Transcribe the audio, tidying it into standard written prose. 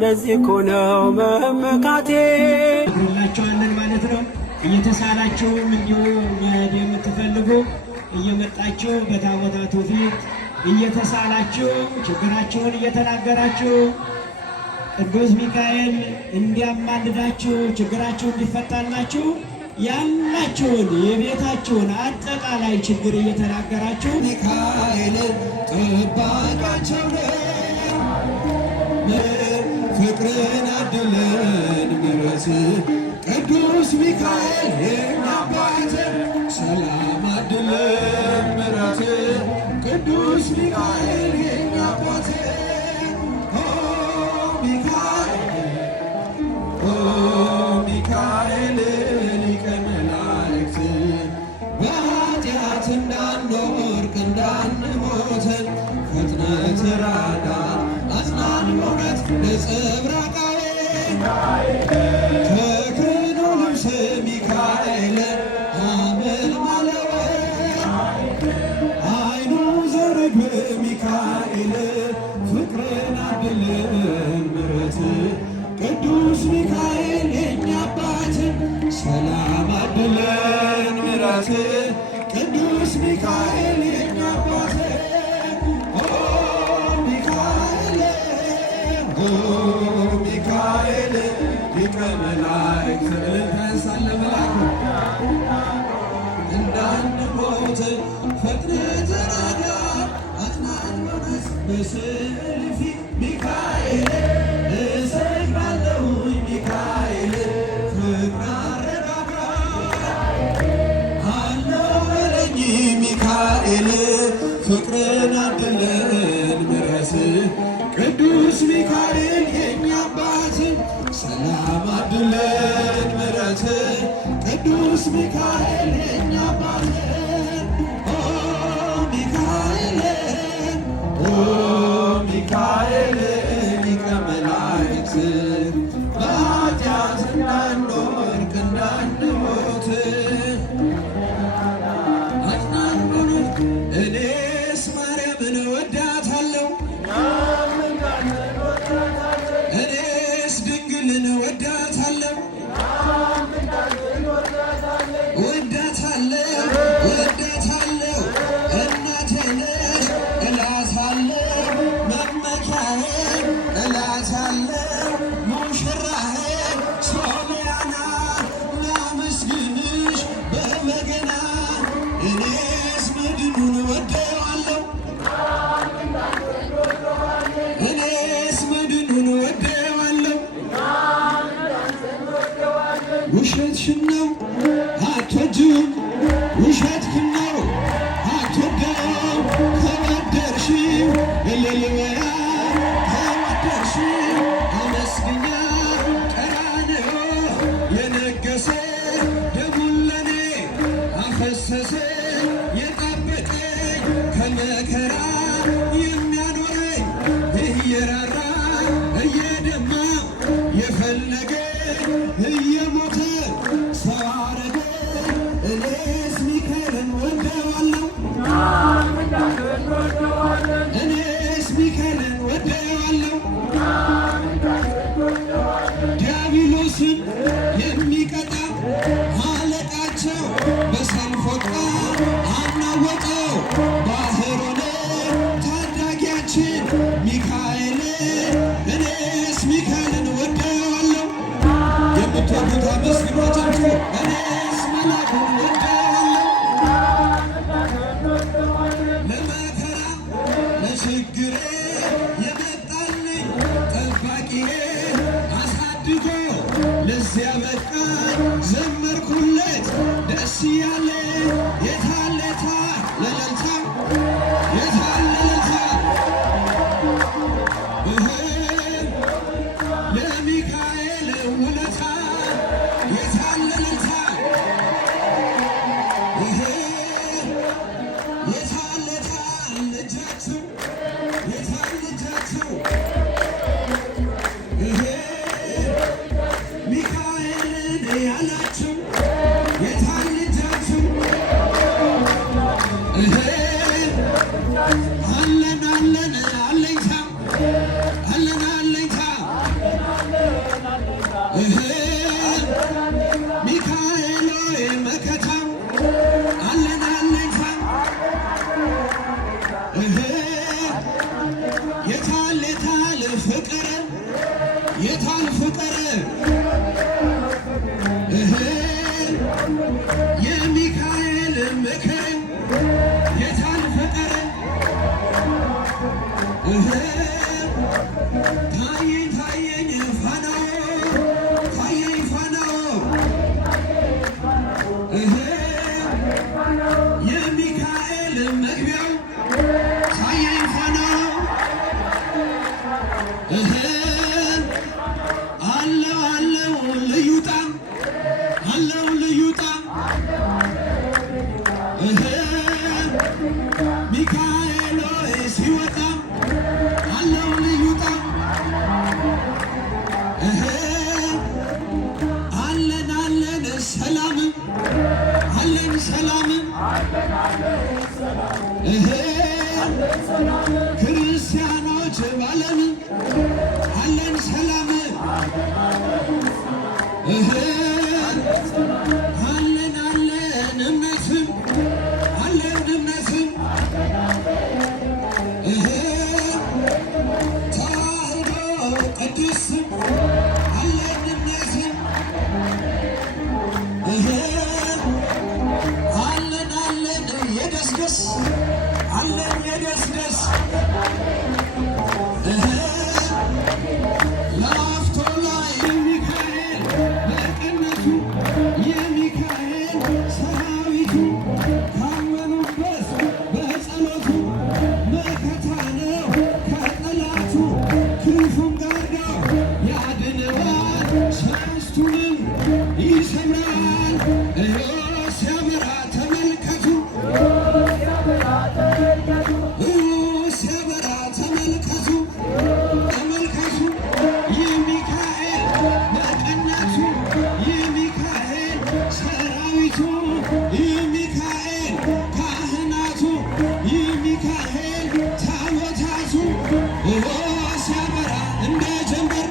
ለዚህ እኮ ነው መመካቴ። ሁላችኋለን ማለት ነው። እየተሳላችሁም እንዲሁ መሄድ የምትፈልጉ እየመጣችሁ በታቦታቱ ፊት እየተሳላችሁ ችግራችሁን እየተናገራችሁ ቅዱስ ሚካኤል እንዲያማልዳችሁ ችግራችሁ እንዲፈታላችሁ ያላችሁን የቤታችሁን አጠቃላይ ችግር እየተናገራችሁ ሚካኤል ጥባቃቸው ፍቅርን አድለን ምረት ቅዱስ ሚካኤል የኛ አባት ሰላም አድለን ምረት ቅዱስ ሚካኤል የኛ አባት ሚካኤል ሊቀ መላእክት በኃጢአት እንዳንወድቅ እንዳንሞት ፈጥነህ ተራዳን አጽናን በእውነት ነጸብራቃዬ ተክህኖ ልብሰ ሚካኤል ሐመልማለወ አይኑ ዘርግበ ሚካኤል ፍቅርን አድለን ምረት ቅዱስ ሚካኤል የኛ አባት ሰላም አድለን ምረት ቅዱስ ሚካኤል የኛ አባት ሚካኤል ሊቀ መላእክት እልልታንሳለ መላኩ እንዳንሞት ፈጥነህ ተራዳን አጽናን በእውነት በስዕል ፊት ሚካኤል እሰግዳለሁኝ ሚካኤል ፍቅር አረጋጋ አለው በለኝ ሚካኤል ፍቅርን አድለን ምረት ቅዱስ ሚካኤል የኛ አባት ሰላም አድለን ምረት ቅዱስ ሚካኤል የኛ አባት ሚካኤል ሊቀ መላእክት በኃጢአት እንዳንወድቅ እንዳንሞት አጽናን በእውነት እኔስ ማርያምን እወዳታለሁ እኔስ ድንግልን እወዳታለሁ እወዳታለሁ እናቴ ነሽ እላታለሁ መመኪያዬ እላታለሁ ሙሽራዬ ሶልያና ላመስግንሽ በበገና እኔስ መድኑን እወደዋለሁ እኔስ መድኑን እወደዋለሁ ውሸትሽን ነው አትወጂውም ውሸትሽን ነው አትወደውም ከወደድሽው እልልበያ ከወደድሽው አመስግኛ ቀራንዮ የነገሰ ደሙን ለኔ አፈሰሰ የጠበቀኝ ከመከራ የሚያኖረኝ እየራራ እየደማ የፈለገኝ እየሞተ ሰው አረገኝ እኔስ ሚካኤልን ወደዋለሁ እኔስ ሚካኤልን ወደዋለሁ ዲያብሎስን የሚቀጣ አለቃቸው በሰልፍ ወጣ አናወጠው ባህሩን ታዳጊያችን ሚካኤል እኔስ ሚካኤልን ወደዋለሁ የምትወዱት አመስግኗቸው እኔስ መላኩን ወደዋለሁ ለመከራ ለችግሬ የመጣልኝ ጠባቂዬ አሳድጎ ለዚያ በቃኝ ዘመርኩለት ደስ እያለ የታለታ ለለልታ የታለ ለልታ ለሚካኤል ውለታ የታለ ለልታ የታለታ ልጃችሁ የታለ ልጃችሁ ሚካኤልን ያላችሁ የታለ ልጃችሁ የታል ፍቅር የታል ፍቅር የሚካኤል ምክር የታል ፍቅር ታየኝ ፋናው ታየኝ ፋናው የሚካኤል መግቢያው ታየኝ ፋናው አለው ልዩ ጣም አለው ልዩ ጣም ሚካኤል ሲወጣ አለው ልዩ ጣም አለን ሰላም አለን ሰላም ክርስቲያኖች ባለም አለን ሰላም አለን እምነትም አለን እምነትም ተዋህዶ ቅዱስ አለን እምነትም አለን የደስደስ አለን የደስደስ ላፍቶ ላይ የሚካኤል በቀነቱ የሚካኤል ሰራዊቱ ካመኑበት በጸሎቱ መከታ ነው ከጠላቱ ክንፉን ጋርዳው ያድነዋል ሦስቱንም ይሰብራል ሲያበራ ተመልከቱ ሲያበራ ተመልከቱ ተመልከቱ የሚካኤል በቀነቱ የሚካኤል ሰራዊቱ የሚካኤል ካህናቱ የሚካኤል ታቦታቱ ሲያበራ እንደ ጀንበር